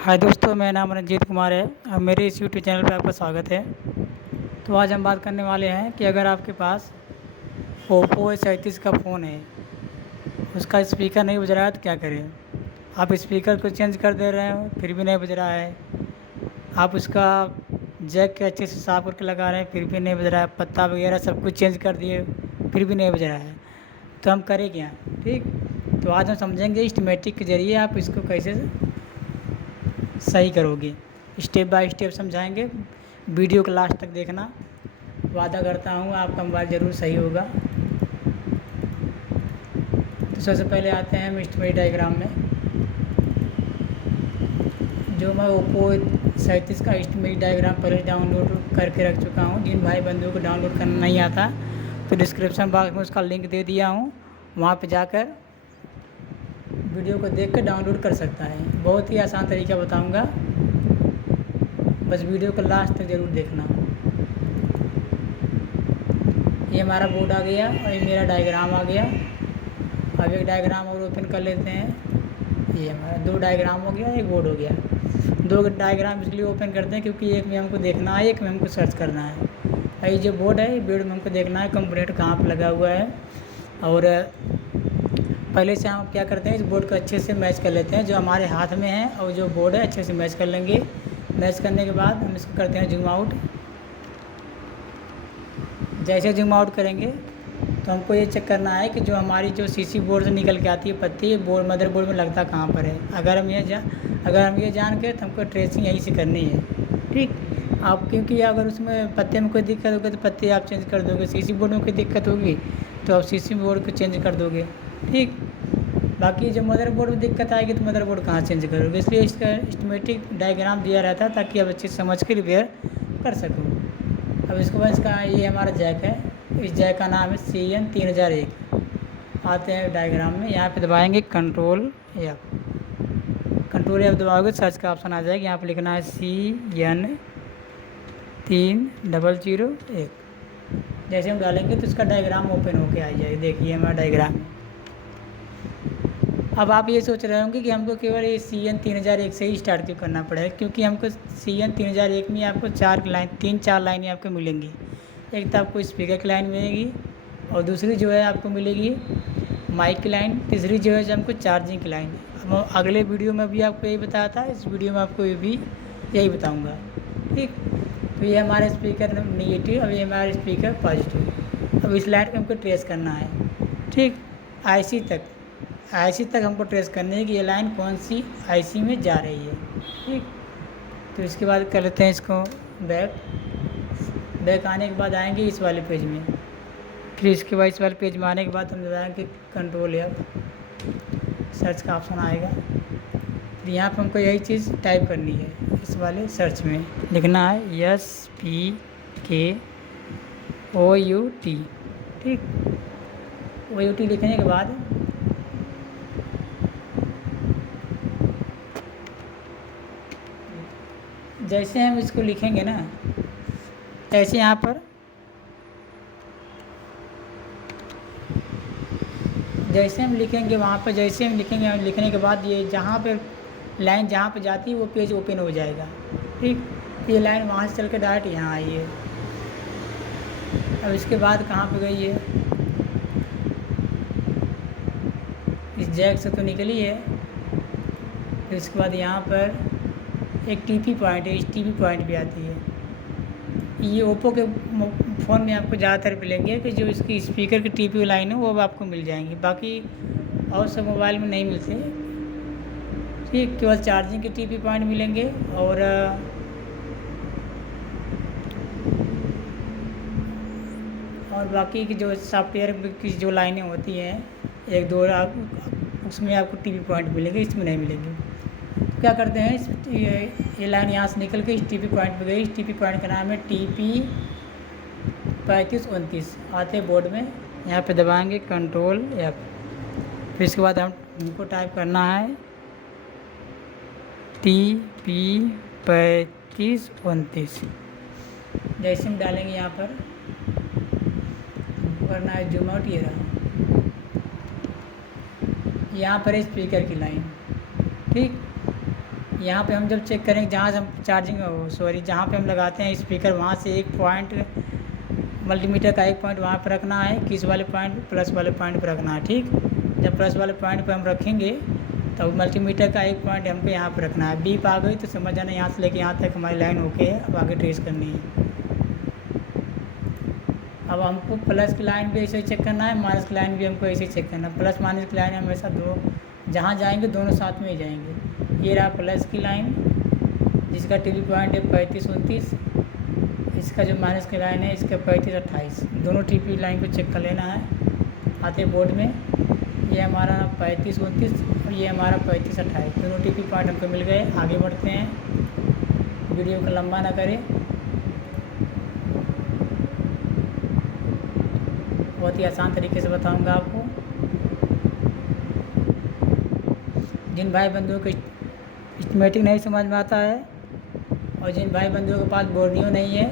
हाय दोस्तों, मेरा नाम रंजीत कुमार है और मेरे इस यूट्यूब चैनल पर आपका स्वागत है। तो आज हम बात करने वाले हैं कि अगर आपके पास ओप्पो A37 का फ़ोन है, उसका स्पीकर नहीं बज रहा है तो क्या करें। आप स्पीकर को चेंज कर दे रहे हो फिर भी नहीं बज रहा है, आप उसका जैक के अच्छे से साफ करके लगा रहे हैं फिर भी नहीं बज रहा है, पत्ता वगैरह सब कुछ चेंज कर दिए फिर भी नहीं बज रहा है, तो हम करें क्या। ठीक, तो आज हम समझेंगे इस्टीमेटिक के ज़रिए आप इसको कैसे सही करोगे। स्टेप बाय स्टेप समझाएंगे, वीडियो को लास्ट तक देखना। वादा करता हूँ आपका मोबाइल ज़रूर सही होगा। तो सबसे पहले आते हैं हम एस्टिमेट डायग्राम में। जो मैं ओप्पो A37 का एस्टिमेट डायग्राम पहले डाउनलोड करके रख चुका हूँ। जिन भाई बंधुओं को डाउनलोड करना नहीं आता तो डिस्क्रिप्शन बॉक्स में उसका लिंक दे दिया हूँ, वहाँ पे जाकर वीडियो को देख कर डाउनलोड कर सकता है। बहुत ही आसान तरीका बताऊँगा, बस वीडियो को लास्ट तक ज़रूर देखना। ये हमारा बोर्ड आ गया और ये मेरा डायग्राम आ गया। अब एक डायग्राम और ओपन कर लेते हैं। ये हमारा दो डायग्राम हो गया, एक बोर्ड हो गया। दो डायग्राम इसलिए ओपन करते हैं क्योंकि एक में हमको देखना है, एक में हमको सर्च करना है। और ये जो बोर्ड है, बोर्ड में हमको देखना है कंपोनेंट कहाँ पर लगा हुआ है। और पहले से हम क्या करते हैं, इस बोर्ड को अच्छे से मैच कर लेते हैं। जो हमारे हाथ में है और जो बोर्ड है अच्छे से मैच कर लेंगे। मैच करने के बाद हम इसको करते हैं जूम आउट। जैसे जूम आउट करेंगे तो हमको ये चेक करना है कि जो हमारी जो सीसी बोर्ड से निकल के आती है पत्ती, बोर्ड मदरबोर्ड में लगता कहाँ पर है। अगर हम ये जान के तो हमको ट्रेसिंग यहीं से करनी है। ठीक, आप क्योंकि अगर उसमें पत्ते में कोई दिक्कत होगी तो पत्ते आप चेंज कर दोगे, सीसी बोर्ड में कोई दिक्कत होगी तो आप सीसी बोर्ड को चेंज कर दोगे। ठीक, बाकी जब मदरबोर्ड में दिक्कत आएगी तो मदरबोर्ड कहाँ चेंज करोगे। इसलिए इसका एस्टिमेटिक डायग्राम दिया रहता है ताकि आप अच्छे समझ के रिपेयर कर सको। अब इसके बाद इसका ये हमारा जैक है, इस जैक का नाम है CN3001। आते हैं डायग्राम में, यहाँ पे दबाएंगे कंट्रोल F। कंट्रोल F दबाओगे सर्च का ऑप्शन आ जाएगा। यहाँ पे लिखना है CN3001। जैसे हम डालेंगे तो इसका डायग्राम ओपन होके आ जाएगा। देखिए हमारा डायग्राम। अब आप ये सोच रहे होंगे कि हमको केवल ये CN3001 से ही स्टार्ट क्यों करना पड़ेगा, क्योंकि हमको CN3001 में आपको तीन चार लाइनें आपको मिलेंगी। एक तो आपको स्पीकर की लाइन मिलेगी और दूसरी जो है आपको मिलेगी माइक की लाइन, तीसरी जो है जो हमको चार्जिंग की लाइन। अब अगले वीडियो में भी आपको यही बताया था, इस वीडियो में आपको ये भी यही बताऊँगा। ठीक, तो ये हमारे स्पीकर नेगेटिव और ये हमारे स्पीकर पॉजिटिव। अब इस लाइन को हमको ट्रेस करना है। ठीक, आईसी तक हमको ट्रेस करनी है कि ये लाइन कौन सी आईसी में जा रही है। ठीक, तो इसके बाद कर लेते हैं इसको बैक आने के बाद आएंगे इस वाले पेज में। फिर इसके बाद इस वाले पेज में आने के बाद हम दबाएंगे कंट्रोल F, सर्च का ऑप्शन आएगा। फिर यहाँ पर हमको यही चीज़ टाइप करनी है। इस वाले सर्च में लिखना है SPKOUT। ठीक, OUT लिखने के बाद जैसे हम इसको लिखेंगे ना, ऐसे यहाँ पर जैसे हम लिखेंगे वहाँ पर जैसे हम लिखेंगे, लिखने के बाद ये जहाँ पे लाइन जहाँ पे जाती है वो पेज ओपन हो जाएगा। ठीक, ये लाइन वहाँ से चल के डायरेक्ट यहाँ आई है। अब इसके बाद कहाँ पे गई है, इस जैक से तो निकली है। फिर इसके बाद यहाँ पर एक TP पॉइंट है, इस TP पॉइंट भी आती है। ये ओप्पो के फ़ोन में आपको ज़्यादातर मिलेंगे कि जो इसकी स्पीकर की TP लाइन है वो आपको मिल जाएंगी, बाकी और सब मोबाइल में नहीं मिलते। ठीक, केवल चार्जिंग के TP पॉइंट मिलेंगे और बाकी की जो सॉफ्टवेयर की जो लाइनें होती हैं एक दो उसमें आपको TP पॉइंट मिलेंगे, इसमें नहीं मिलेंगे। तो क्या करते हैं, ये लाइन यहाँ से निकल के इस TP पॉइंट पे गई। इस TP पॉइंट का नाम है TP3529। आते बोर्ड में यहाँ पे दबाएंगे कंट्रोल F। फिर इसके बाद हमको टाइप करना है TP3529। जैसे हम डालेंगे यहाँ पर करना है जूम आउट। ये रहा, यहाँ पर है स्पीकर की लाइन। ठीक, यहाँ पे हम जब चेक करेंगे जहाँ से हम जहाँ पे हम लगाते हैं स्पीकर, वहाँ से एक पॉइंट मल्टीमीटर का एक पॉइंट वहाँ पर रखना है, किस वाले पॉइंट, प्लस वाले पॉइंट पर रखना है। ठीक, जब प्लस वाले पॉइंट पर हम रखेंगे तब मल्टीमीटर का एक पॉइंट हमको यहाँ पर रखना है। बीप आ गई तो समझ जाना यहाँ से लेके यहाँ तक हमारी लाइन ओके है, अब आगे ट्रेस करनी है। अब हमको प्लस की लाइन भी ऐसे ही चेक करना है, माइनस की लाइन भी हमको ऐसे ही चेक करना है। प्लस माइनस की लाइन हमेशा जहाँ जाएंगे दोनों साथ में ही जाएंगे। ये रहा प्लस की लाइन जिसका टीवी पॉइंट है 35-29, इसका जो माइनस की लाइन है इसका 35-28। दोनों टीपी लाइन को चेक कर लेना है आते बोर्ड में। ये हमारा 35-29 और ये हमारा 35-28, दोनों टीपी पॉइंट हमको मिल गए। आगे बढ़ते हैं, वीडियो को लंबा ना करें, बहुत ही आसान तरीके से बताऊंगा आपको। जिन भाई बंधुओं को एस्टिमेटिंग नहीं समझ में आता है और जिन भाई बंधुओं के पास बोर्नियो नहीं है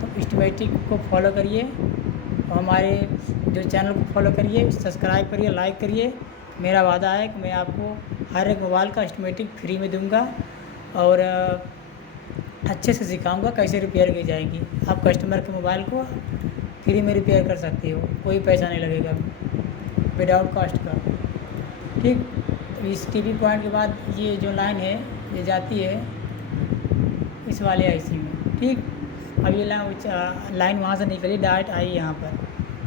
तो एस्टिमेटिंग को फॉलो करिए और हमारे जो चैनल को फॉलो करिए, सब्सक्राइब करिए, लाइक करिए। मेरा वादा है कि मैं आपको हर एक मोबाइल का एस्टिमेटिंग फ्री में दूंगा और अच्छे से सिखाऊंगा कैसे रिपेयर की जाएगी। आप कस्टमर के मोबाइल को फ्री में रिपेयर कर सकते हो, कोई पैसा नहीं लगेगा, विदाउट कॉस्ट का। ठीक, तो इस टीवी पॉइंट के बाद ये जो लाइन है ये जाती है इस वाले आईसी में। ठीक, अब ये लाइन वहाँ से निकली डायरेक्ट आई यहाँ पर।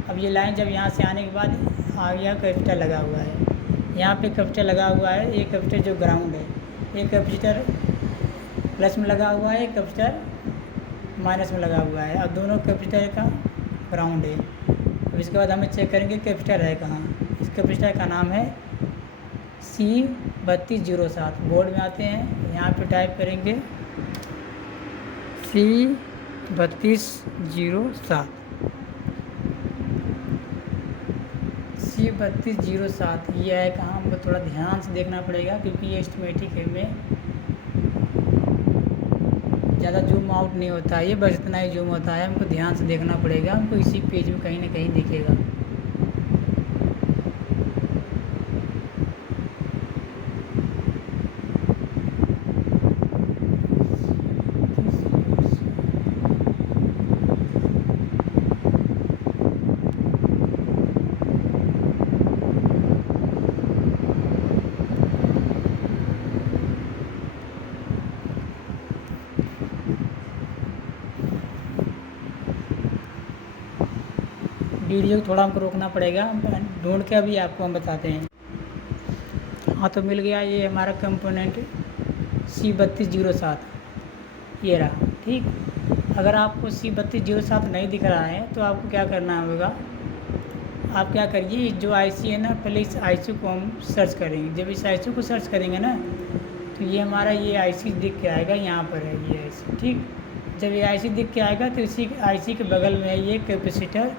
अब ये लाइन जब यहाँ से आने के बाद आ गया, कैपेसिटर लगा हुआ है यहाँ पे, कैपेसिटर लगा हुआ है। एक कैपेसिटर जो ग्राउंड है, एक कैपेसिटर प्लस में लगा हुआ है, एक कैपेसिटर माइनस में लगा हुआ है। अब दोनों कैपेसिटर का ग्राउंड है। अब इसके बाद हमें चेक करेंगे कैपेसिटर है कहाँ। इस कैपेसिटर का नाम है C3207। बोर्ड में आते हैं, यहाँ पे टाइप करेंगे C3207। C3207 ये है कहाँ, हमको थोड़ा ध्यान से देखना पड़ेगा क्योंकि ये एस्टिमेटिक है में ज़्यादा जूम आउट नहीं होता है, ये बस इतना ही जूम होता है। हमको ध्यान से देखना पड़ेगा, हमको इसी पेज में कहीं ना कहीं दिखेगा। वीडियो थोड़ा हमको रोकना पड़ेगा, ढूंढ के अभी आपको हम बताते हैं। हाँ, तो मिल गया ये हमारा कंपोनेंट C3207, ये रहा। ठीक, अगर आपको C3207 नहीं दिख रहा है तो आपको क्या करना होगा, आप क्या करिए, जो आईसी है ना, पहले इस आईसी को हम सर्च करेंगे। जब इस आईसी को सर्च करेंगे ना तो ये हमारा ये आईसी दिख के आएगा, यहाँ पर है ये आईसी। ठीक, जब ये आईसी दिख के आएगा तो इसी आईसी के बगल में है ये कैपेसिटर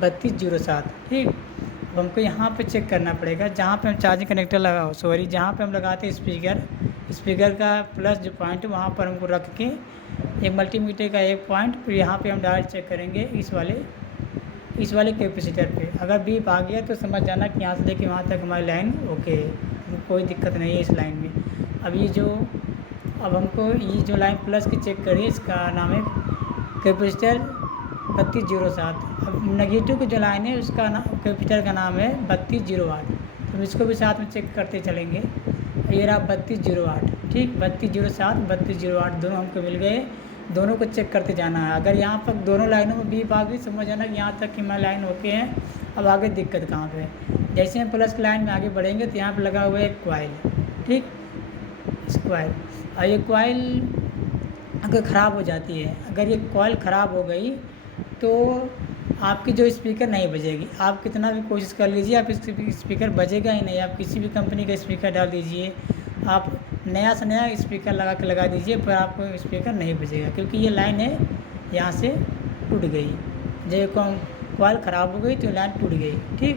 3207। ठीक, अब हमको यहाँ पे चेक करना पड़ेगा जहाँ पे हम चार्जिंग कनेक्टर जहाँ पे हम लगाते हैं स्पीकर का प्लस जो पॉइंट है वहाँ पर हमको रख के एक मल्टीमीटर का एक पॉइंट, फिर यहाँ पे हम डायरेक्ट चेक करेंगे इस वाले कैपेसिटर पे। अगर बीप आ गया तो समझ जाना कि यहाँ से लेके वहाँ तक हमारी लाइन ओके है, कोई दिक्कत नहीं है इस लाइन में। अब हमको ये जो लाइन प्लस की चेक करिए, इसका नाम है कैपेसिटर 3207। अब नेगेटिव की जो लाइन है उसका कैपेसिटर का नाम है 3208। तो हम इसको भी साथ में चेक करते चलेंगे। ये रहा 3208। ठीक, 3207 3208 दोनों हमको मिल गए, दोनों को चेक करते जाना है। अगर यहाँ पर दोनों लाइनों में बीप आ गई समझ जाना कि यहाँ तक की हमारी लाइन ओके है। अब आगे दिक्कत कहाँ पे है, जैसे हम प्लस की लाइन में आगे बढ़ेंगे तो यहाँ पर लगा हुआ है एक कॉइल। ठीक, इस कॉइल, और ये कॉइल अगर ख़राब हो जाती है, अगर ये कॉइल ख़राब हो गई तो आपकी जो स्पीकर नहीं बजेगी। आप कितना भी कोशिश कर लीजिए, आप स्पीकर बजेगा ही नहीं। आप किसी भी कंपनी का स्पीकर डाल दीजिए, आप नया से नया स्पीकर लगा दीजिए, पर आपको स्पीकर नहीं बजेगा क्योंकि ये लाइन है यहाँ से टूट गई। जब कॉइल ख़राब हो गई तो लाइन टूट गई। ठीक,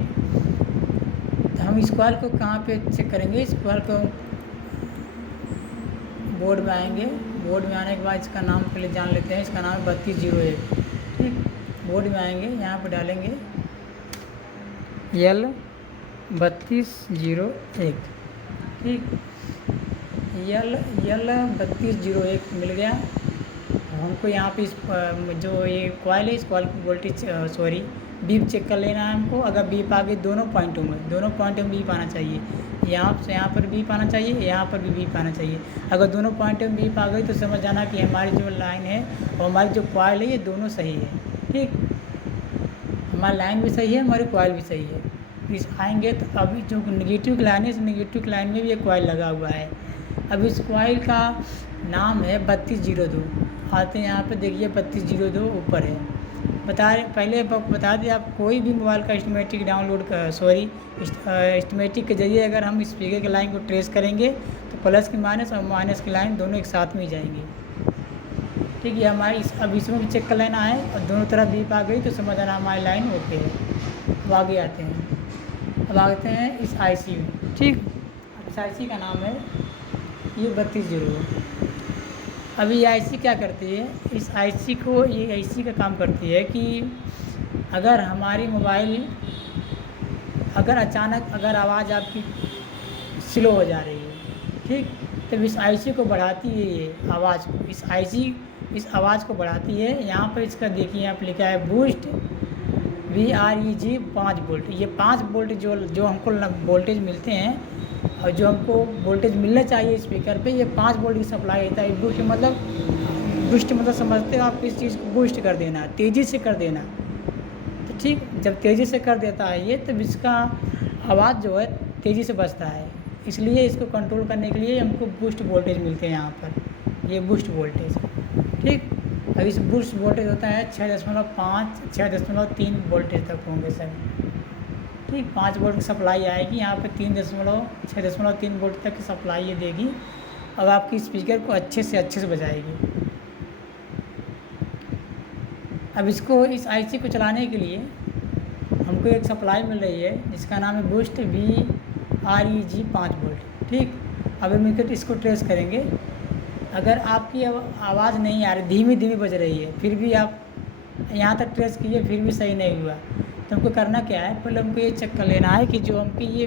तो हम इस कॉइल को कहाँ पे चेक करेंगे, इस कॉइल को बोर्ड में आएंगे। बोर्ड में आने के बाद इसका नाम पहले जान लेते हैं, इसका नाम है 3201। ठीक, बोर्ड में आएंगे, यहाँ पे डालेंगे L3201। ठीक, यल 3201 मिल गया। हमको यहाँ पे इस जो ये कॉइल है, इस कॉइल की वोल्टेज बीप चेक कर लेना है हमको। अगर बीप आ गई दोनों पॉइंटों में बीप आना चाहिए। यहाँ से यहाँ पर बीप आना चाहिए, यहाँ पर भी बीप आना चाहिए। अगर दोनों पॉइंटों में बीप आ गई तो समझ जाना कि हमारी जो लाइन है और हमारी जो कॉइल है ये दोनों सही है। ठीक, हमारी लाइन भी सही है, हमारी कॉइल भी सही है। इस आएंगे तो अभी जो नेगेटिव लाइन है, इस नेगेटिव लाइन में भी एक कॉइल लगा हुआ है। अब इस कॉइल का नाम है 3202। आते हैं यहाँ पे, देखिए 3202 ऊपर है। पहले बता दें, आप कोई भी मोबाइल का एस्टिमेटिक एस्टिमेटिक के जरिए अगर हम स्पीकर की लाइन को ट्रेस करेंगे तो प्लस की माइनस और माइनस की लाइन दोनों एक साथ में ही जाएंगी। ठीक है, हमारी अब इसमें भी चेक कर लेना है और दोनों तरफ बीप आ गई तो समझ आना हमारी लाइन ओके है। अब आगे आते हैं, इस IC में। ठीक, इस IC का नाम है ये 3202। अभी ये IC क्या करती है, इस IC को, ये IC का काम करती है कि अगर हमारी मोबाइल अगर अचानक अगर आवाज़ आपकी स्लो हो जा रही है, ठीक, तब इस IC को बढ़ाती है ये आवाज़ को। इस IC इस आवाज़ को बढ़ाती है। यहाँ पर इसका देखिए, यहाँ पर लिखा है बूस्ट VREG 5 वोल्ट। ये 5 वोल्ट जो हमको वोल्टेज मिलते हैं और जो हमको वोल्टेज मिलना चाहिए स्पीकर पे, ये 5 वोल्ट की सप्लाई होता है। बूस्ट मतलब समझते हो आप, किस चीज़ को बूस्ट कर देना, तेज़ी से कर देना। तो ठीक, जब तेज़ी से कर देता है ये, तब इसका आवाज़ जो है तेज़ी से बजता है। इसलिए इसको कंट्रोल करने के लिए हमको बूस्ट वोल्टेज मिलते हैं यहाँ पर, ये बूस्ट वोल्टेज। ठीक, अब इस बूस्ट वोल्टेज होता है 6.5 6.3 वोल्टेज तक होंगे सर। ठीक, 5 वोल्ट की सप्लाई आएगी यहाँ पे, 6.3 वोल्ट तक की सप्लाई ये देगी। अब आपकी स्पीकर को अच्छे से बजाएगी। अब इसको, इस IC को चलाने के लिए हमको एक सप्लाई मिल रही है जिसका नाम है बूस्ट VREG 5 वोल्ट। ठीक, अब हम इसको ट्रेस करेंगे। अगर आपकी आवाज़ नहीं आ रही, धीमी बज रही है, फिर भी आप यहाँ तक ट्रेस कीजिए फिर भी सही नहीं हुआ, तो हमको करना क्या है, पहले हमको ये चेक कर लेना है कि जो हमकी ये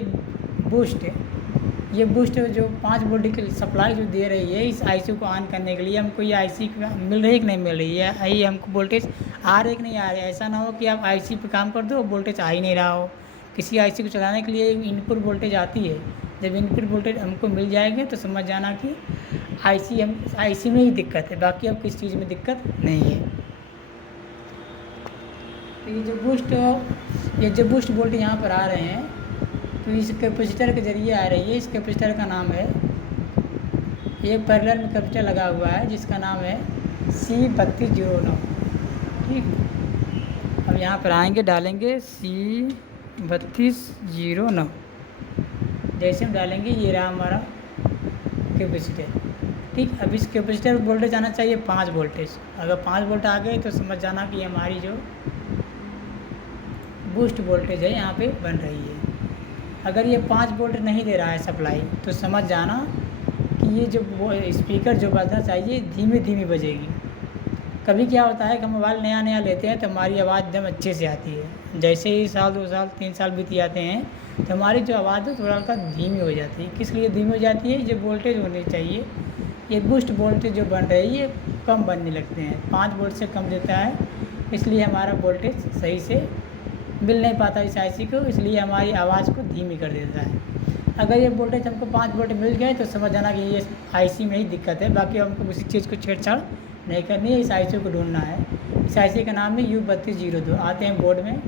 बूस्ट जो 5 वोल्ट की सप्लाई जो दे रही है इस IC को ऑन करने के लिए, हमको ये IC मिल रही है कि नहीं मिल रही है, ये हमको वोल्टेज आ रही है कि नहीं आ रही है। ऐसा ना हो कि आप IC पे काम कर दो वोल्टेज आ ही नहीं रहा हो। किसी IC को चलाने के लिए इनपुट वोल्टेज आती है। जब इनपुट वोल्टेज हमको मिल जाएंगे तो समझ जाना कि IC में ही दिक्कत है, बाकी अब किस चीज़ में दिक्कत नहीं है। तो ये जो बूस्ट वोल्टेज यहाँ पर आ रहे हैं, तो इस कैपेसिटर के ज़रिए आ रही है। इस कैपेसिटर का नाम है, एक पैरेलल में कैपेसिटर लगा हुआ है जिसका नाम है C3209। ठीक, अब यहाँ पर आएंगे, डालेंगे C3209। जैसे हम डालेंगे ये रहा हमारा कैपेसिटर। ठीक, अब इस कैपेसिटर वोल्टेज आना चाहिए 5 वोल्टेज। अगर 5 वोल्ट आ गए तो समझ जाना कि हमारी जो बूस्ट वोल्टेज है यहाँ पे बन रही है। अगर ये 5 वोल्ट नहीं दे रहा है सप्लाई तो समझ जाना कि ये जो स्पीकर जो बजना चाहिए धीमी बजेगी। कभी क्या होता है कि हम मोबाइल नया लेते हैं तो हमारी आवाज़ एकदम अच्छे से आती है। जैसे ही 1 साल 2 साल 3 साल बीत जाते हैं तो हमारी जो आवाज़ है थोड़ा हल्का धीमी हो जाती है। किस लिए धीमी हो जाती है, जो वोल्टेज होनी चाहिए, ये बूस्ट वोल्टेज जो बन रही है ये कम बनने लगते हैं, 5 वोल्ट से कम देता है। इसलिए हमारा वोल्टेज सही से मिल नहीं पाता इस IC को, इसलिए हमारी आवाज़ को धीमी कर देता है। अगर ये वोल्टेज हमको 5 वोल्ट मिल गए तो समझ जाना कि ये IC में ही दिक्कत है, बाकी हमको किसी चीज़ को छेड़छाड़ नहीं करनी है, इस IC को ढूंढना है। इस IC का नाम है U3202। आते हैं बोर्ड में,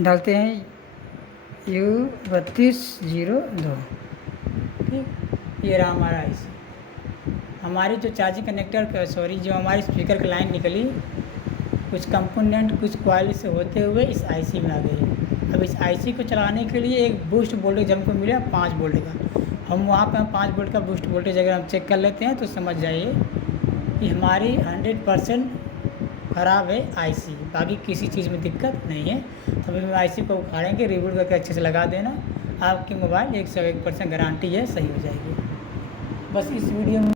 डालते हैं U3202। ठीक, ये रहा हमारा IC। हमारी जो चार्जिंग कनेक्टर जो हमारी स्पीकर की लाइन निकली, कुछ कंपोनेंट कुछ कॉइल से होते हुए इस IC में आ गई है। अब इस IC को चलाने के लिए एक बूस्ट वोल्टेज हमको मिला 5 वोल्ट का। हम वहाँ पे 5 वोल्ट का बूस्ट वोल्टेज अगर हम चेक कर लेते हैं तो समझ जाइए कि हमारी 100% ख़राब है IC, बाकी किसी चीज़ में दिक्कत नहीं है। तो अभी हम IC को उखाड़ेंगे, रिबूट करके अच्छे से लगा देना, आपकी मोबाइल 101% गारंटी है, सही हो जाएगी। बस इस वीडियो में